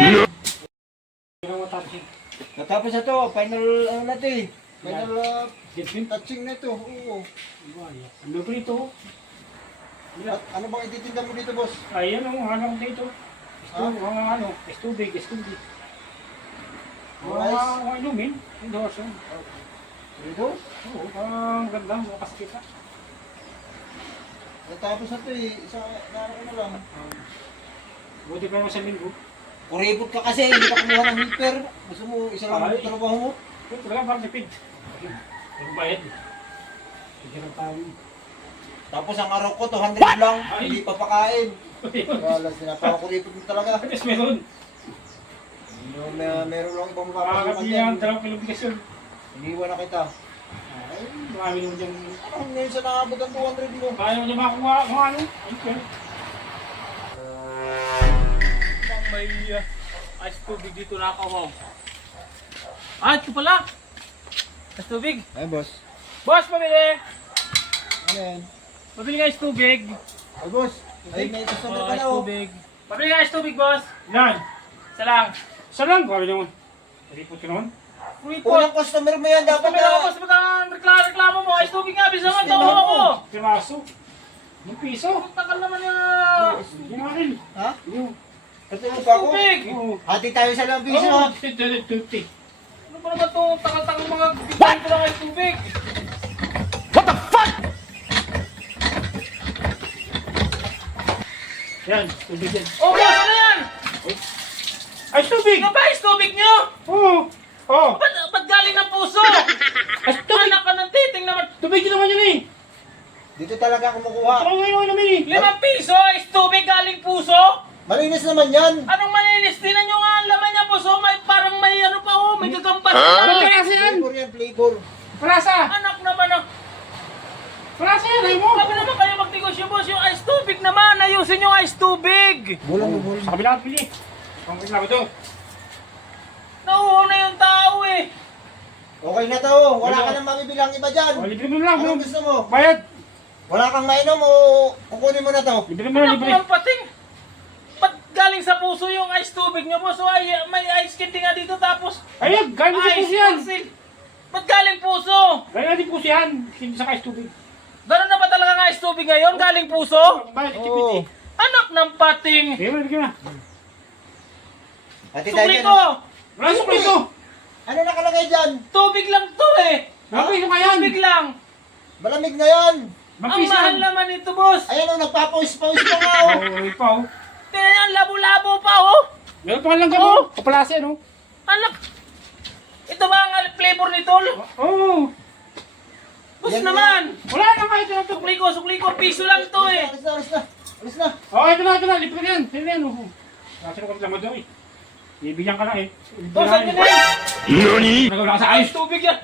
eh. Natapos na to, final ano na to eh. Final touching na ito. Oo. Ano ko ito? At ano bang ititinda mo dito, boss? Ayan ang hanap dito. Ano, tubig. Mga inumin. Indoors. Dito? Oo, ang ganda. Makas kita. Natapos na to eh. Isa na lang. Buti pa naman sa linggo. Kuripot ka kasi, hindi ka kumuha ng helper. Gusto mo, isa lang ang trabaho mo. Ito talaga parang tipid. Ang bayad. Hindi na tayo. Tapos ang araw ko, 200 lang. Hindi pa pakain. Wala, sinapakuripot mo talaga. Yes, meron. Meron lang ibang Makakapili mapapasukan ang 2 kilometers yun. Iniwan na kita. Ay, marami naman dyan. Ano ngayon sa nakabot ang 200 mo? Kaya mo dyan makakuha kung ano. Okay. May ice tubig dito nakawaw. Ah, ito pala. Ice tubig. Ay, boss. Boss, pabili. Ano yan? Pabili ka ice tubig. Ay, boss. Ay, may customer ka Ice na oh. tubig. Pabili ka ice tubig, boss. Yan. Isa lang. Isa lang? Grabe naman. Report ka naman. Report. Unang customer mo yan, dapat Pabili ako, boss. Ba't ang reklamo mo? Ice tubig nga, bisa nga tawa ako. Piraso. Yung piso. Ang takal naman yung... Yung akin. Ha? Yung Ito yung pa ako. tubig. Hati tayo sa lang piso. Oo, 50. Ano ba naman ito? Takal-takal mga bigyan ko lang ay tubig. What the fuck? Yan, tubig yan. Oh, boss, ano yan? Ay, tubig! Ano ba, is tubig nyo? Oo. Oo. Ba't galing ng puso? Ay, tubig! Anak ka ng titing naman. Tubig naman yun eh. Dito talaga kumukuha. Ako ngayon naman eh. 5 piso, is tubig galing puso? Malinis naman yan. Anong malinis? Tinan nyo nga ang laman niya, boss. Oh, may, parang may ano pa, oh. May gagampas. Ano kasi yan? Flavor yan, flavor. Prasa! Anak naman ang... Prasa yan, ay mo! Sabi naman kayo magnegosyo, boss. Yung ice tubig naman. Ayusin yung ice tubig. Bulang mo, bulang. Sa kabila, pili. Ang reklamo to. Nauhaw na yung tao eh. Okay na to. Wala ka nang mabibilang iba dyan. O, libre mo lang. Anong gusto mo? Bayad. Wala kang mainom o kukunin mo na to? Libre mo lang, libre. Ang pating. Ba't galing sa puso yung ice tubig nyo, boss? O, ay, may ice candy nga dito tapos... Ayun, galing sa puso yan. Ba't galing puso? Galing natin puso yan. Hindi sa ice tubig. Gano'n na ba talaga ang ice tubig ngayon? Galing puso? Oo. Anak ng pating. Bigyan na. Hati tayo Sukli dyan. ko! Wala sukli ko! Ano nakalagay dyan? Tubig lang to eh! Tubig lang! Malamig na yan. Ang mahal naman ito, boss! Ayan o, nagpapawis-pawis pa nga o. Tingnan niyo, ang labo-labo pa, oh! Meron pa lang gamo. Kapalasa yan, oh. Anak! Ito ba ang flavor nito? Oo! Boss Yan, naman! Wala na nga ito. Sukli ko. Piso lang to eh! Alis na, alis na. Alis na. Oo, ito na. Lipat yan. Sino yan, oh. Nasa ko lang doon eh. Ibigyan ka lang eh. Boss, ano yan? Nani? Nagawala ka sa ayos. Tubig yan.